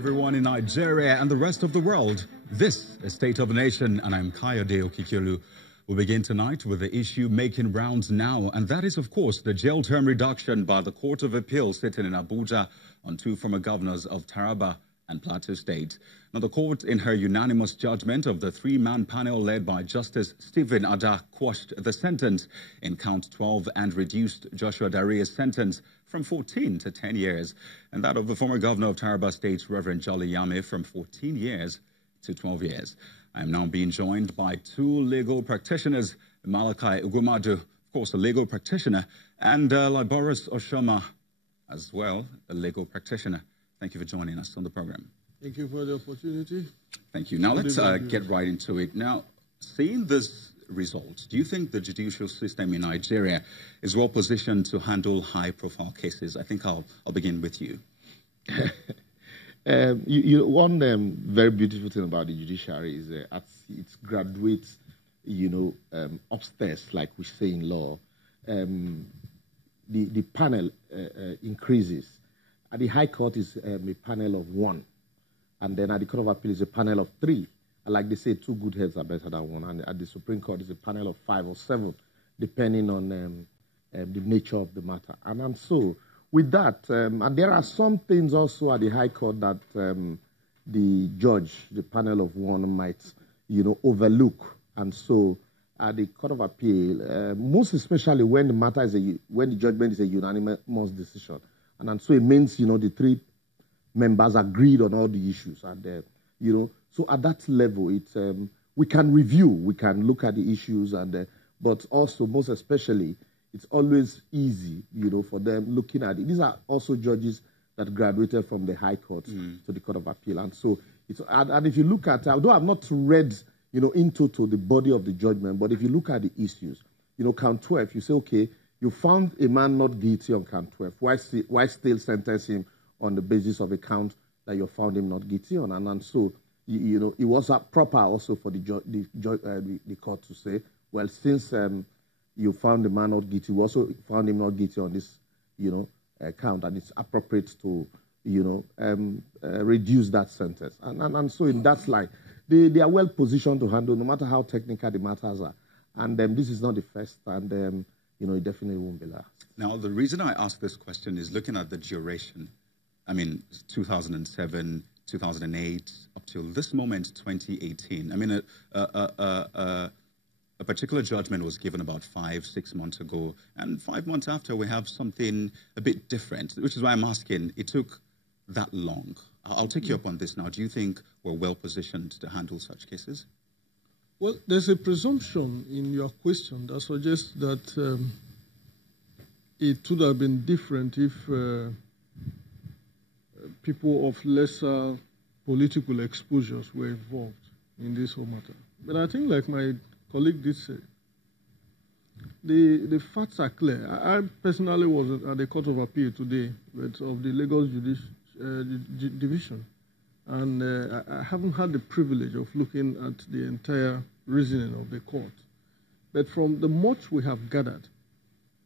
everyone in Nigeria and the rest of the world. This is State of the Nation, and I'm Kayode Okikiolu. We begin tonight with the issue making rounds now, and that is, of course, the jail term reduction by the Court of Appeal sitting in Abuja on two former governors of Taraba and Plateau State. Now, the court, in her unanimous judgment of the three-man panel led by Justice Stephen Ada, quashed the sentence in count 12 and reduced Joshua Dariye's sentence from 14 to 10 years, and that of the former governor of Taraba State, Reverend Jolly Yame, from 14 years to 12 years. I am now being joined by two legal practitioners, Malachi Ugumadu, of course, a legal practitioner, and Liboris Oshoma, as well, a legal practitioner. Thank you for joining us on the program. Thank you for the opportunity. Thank you. Now, let's get right into it. Now, seeing this result, do you think the judicial system in Nigeria is well positioned to handle high-profile cases? I think I'll begin with you. One very beautiful thing about the judiciary is as it graduates, upstairs, like we say in law, the panel increases. At the High Court is a panel of one, and then at the Court of Appeal is a panel of three. And like they say, two good heads are better than one. And at the Supreme Court is a panel of 5 or 7, depending on the nature of the matter. And so, with that, and there are some things also at the High Court that the judge, the panel of one, might, overlook. And so, at the Court of Appeal, most especially when the matter is when the judgment is a unanimous decision, and so it means the 3 members agreed on all the issues, and so at that level, we can review, we can look at the issues, and but also most especially, it's always easy, for them looking at it. These are also judges that graduated from the High Court to the Court of Appeal. And so, and if you look at, although I've not read, into the body of the judgment, but if you look at the issues, count 12, you say, okay, you found a man not guilty on count 12. Why still sentence him on the basis of a count that you found him not guilty on? And so, it was proper also for the court to say, well, since you found the man not guilty, you also found him not guilty on this, count, and it's appropriate to, reduce that sentence. And so in that light, they are well positioned to handle, no matter how technical the matters are. And this is not the first, and it definitely won't be last. Now, the reason I ask this question is looking at the duration. I mean, 2007, 2008, up till this moment, 2018. I mean, a particular judgment was given about 5-6 months ago, and 5 months after, we have something a bit different, which is why I'm asking, it took that long. I'll take you up on this now. Do you think we're well positioned to handle such cases? Well, there's a presumption in your question that suggests that it would have been different if people of lesser political exposures were involved in this whole matter. But I think, like my colleague did say, the facts are clear. I personally was at the Court of Appeal today of the Lagos Division, and I haven't had the privilege of looking at the entire reasoning of the court. But from the much we have gathered,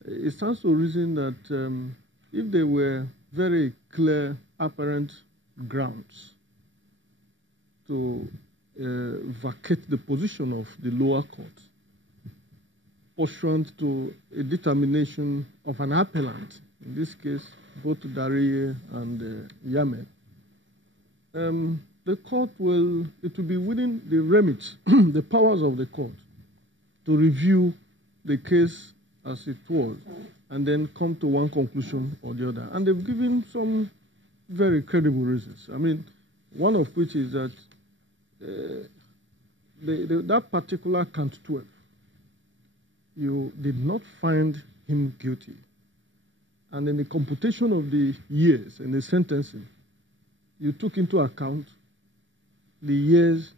it stands to reason that if there were very clear, apparent grounds to vacate the position of the lower court, pursuant to a determination of an appellant, in this case, both Dariye and Yame, the court will be within the remit, the powers of the court, to review the case as it was, and then come to one conclusion or the other. And they've given some very credible reasons. I mean, one of which is that that particular count 12, you did not find him guilty. And in the computation of the years in the sentencing, you took into account the years,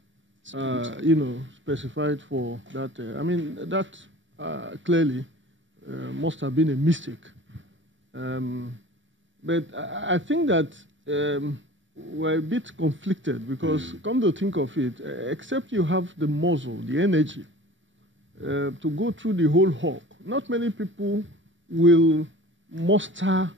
specified for that. I mean, that clearly must have been a mistake. But I think that we're a bit conflicted because, come to think of it, except you have the muscle, the energy, to go through the whole hawk, not many people will muster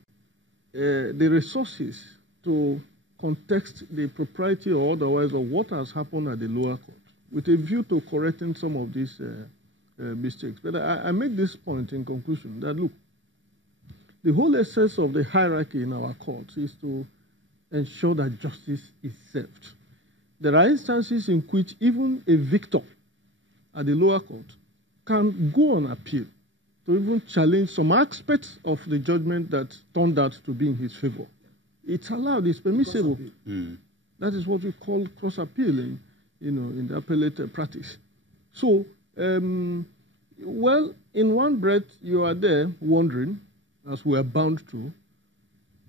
the resources to contest the propriety or otherwise of what has happened at the lower court with a view to correcting some of these mistakes. But I make this point in conclusion that, look, the whole essence of the hierarchy in our courts is to ensure that justice is served. There are instances in which even a victim at the lower court can go on appeal to even challenge some aspects of the judgment that turned out to be in his favor. It's allowed, it's permissible. That is what we call cross-appeal in the appellate practice. So, well, in one breath, you are there wondering, as we are bound to,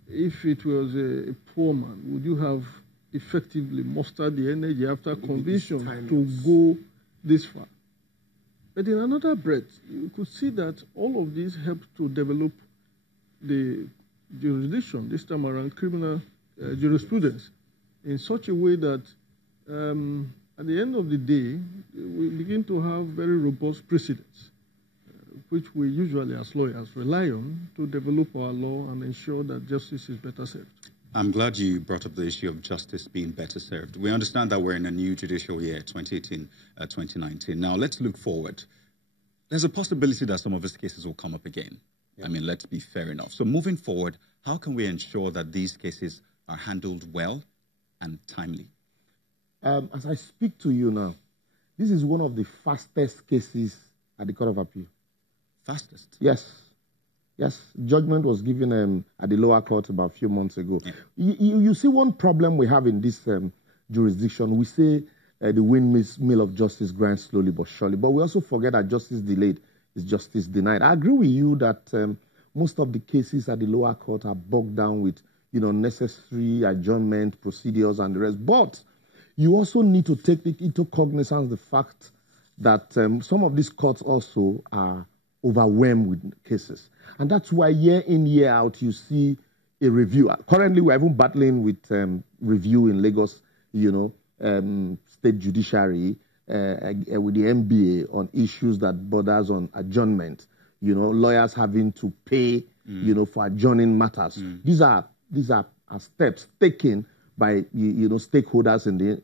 if it was a poor man, would you have effectively mustered the energy after conviction to go this far? But in another breath, you could see that all of these help to develop the jurisdiction, this time around criminal jurisprudence, in such a way that at the end of the day, we begin to have very robust precedents, which we usually as lawyers rely on to develop our law and ensure that justice is better served. I'm glad you brought up the issue of justice being better served. We understand that we're in a new judicial year, 2018-2019. Now, let's look forward. There's a possibility that some of these cases will come up again. Yeah. I mean, let's be fair enough. So moving forward, how can we ensure that these cases are handled well and timely? As I speak to you now, this is one of the fastest cases at the Court of Appeal. Fastest? Yes. Yes, judgment was given at the lower court about a few months ago. Yeah. You see one problem we have in this jurisdiction. We say the windmill of justice grinds slowly but surely, but we also forget that justice delayed is justice denied. I agree with you that most of the cases at the lower court are bogged down with necessary adjournment procedures and the rest. But you also need to take into cognizance the fact that some of these courts also are overwhelmed with cases. And that's why year in, year out, you see a review. Currently, we're even battling with review in Lagos, state judiciary, with the NBA on issues that borders on adjournment. Lawyers having to pay, for adjourning matters. These are steps taken by, stakeholders in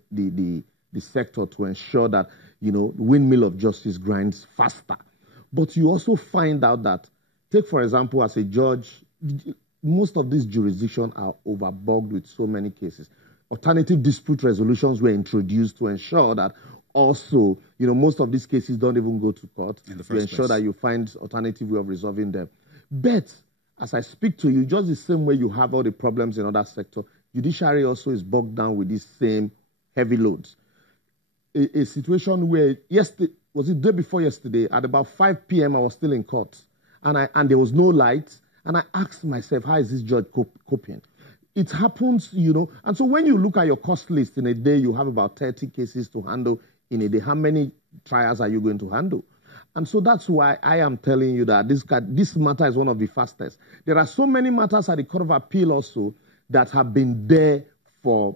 the sector to ensure that, the windmill of justice grinds faster. But you also find out that, take for example, as a judge, most of these jurisdictions are overbogged with so many cases. Alternative dispute resolutions were introduced to ensure that also, most of these cases don't even go to court. In the first place. To ensure that you find alternative way of resolving them. But as I speak to you, just the same way you have all the problems in other sectors, judiciary also is bogged down with these same heavy loads. A situation where yesterday, was it day before yesterday, at about 5 p.m., I was still in court, and there was no light, and I asked myself, how is this judge coping? It happens, and so when you look at your cost list in a day, you have about 30 cases to handle in a day. How many trials are you going to handle? And so that's why I am telling you that this matter is one of the fastest. There are so many matters at the Court of Appeal also that have been there for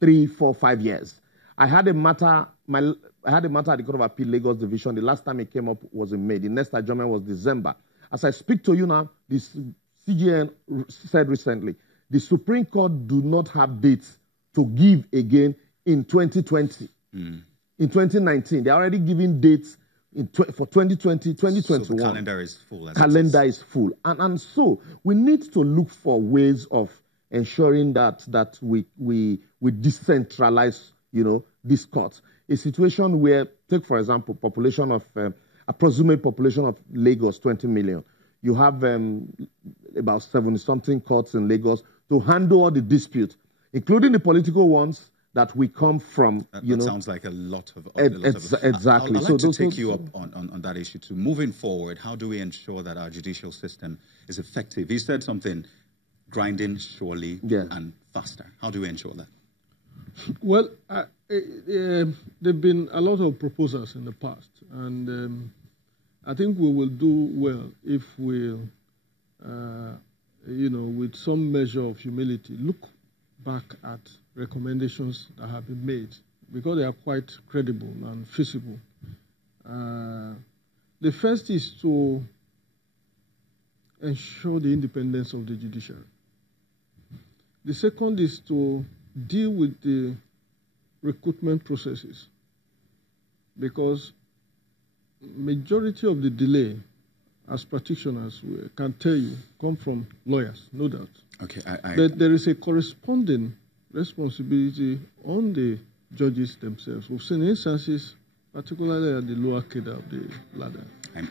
3, 4, 5 years. I had a matter at the Court of Appeal, Lagos Division. The last time it came up was in May. The next adjournment was December. As I speak to you now, the CJN said recently, the Supreme Court do not have dates to give again in 2020. In 2019, they're already giving dates for 2020, 2021. So the calendar is full. Calendar is full. And so we need to look for ways of ensuring that we decentralize, these courts. A situation where, take for example, population of approximate population of Lagos, 20 million. You have about 70-something courts in Lagos to handle all the disputes, including the political ones that we come from. That sounds like a lot of exactly. I'd like to take you up on that issue too. Moving forward, how do we ensure that our judicial system is effective? You said something, grinding surely and faster. How do we ensure that? Well, there have been a lot of proposals in the past, and I think we will do well if we, with some measure of humility, look back at recommendations that have been made, because they are quite credible and feasible. The first is to ensure the independence of the judiciary. The second is to deal with the recruitment processes, because majority of the delay, as practitioners can tell you, come from lawyers, no doubt. Okay, But there is a corresponding responsibility on the judges themselves. We've seen instances, particularly at the lower cadre of the ladder.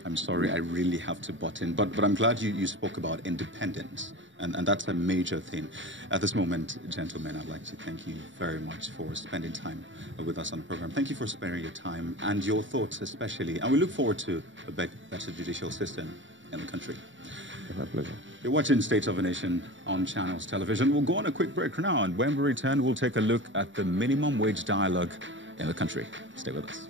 I'm sorry, I really have to butt in, but I'm glad you spoke about independence, and that's a major thing. At this moment, gentlemen, I'd like to thank you very much for spending time with us on the program. Thank you for sparing your time and your thoughts especially, and we look forward to a better judicial system in the country. My pleasure. You're watching State of a Nation on Channels Television. We'll go on a quick break now, and when we return, we'll take a look at the minimum wage dialogue in the country. Stay with us.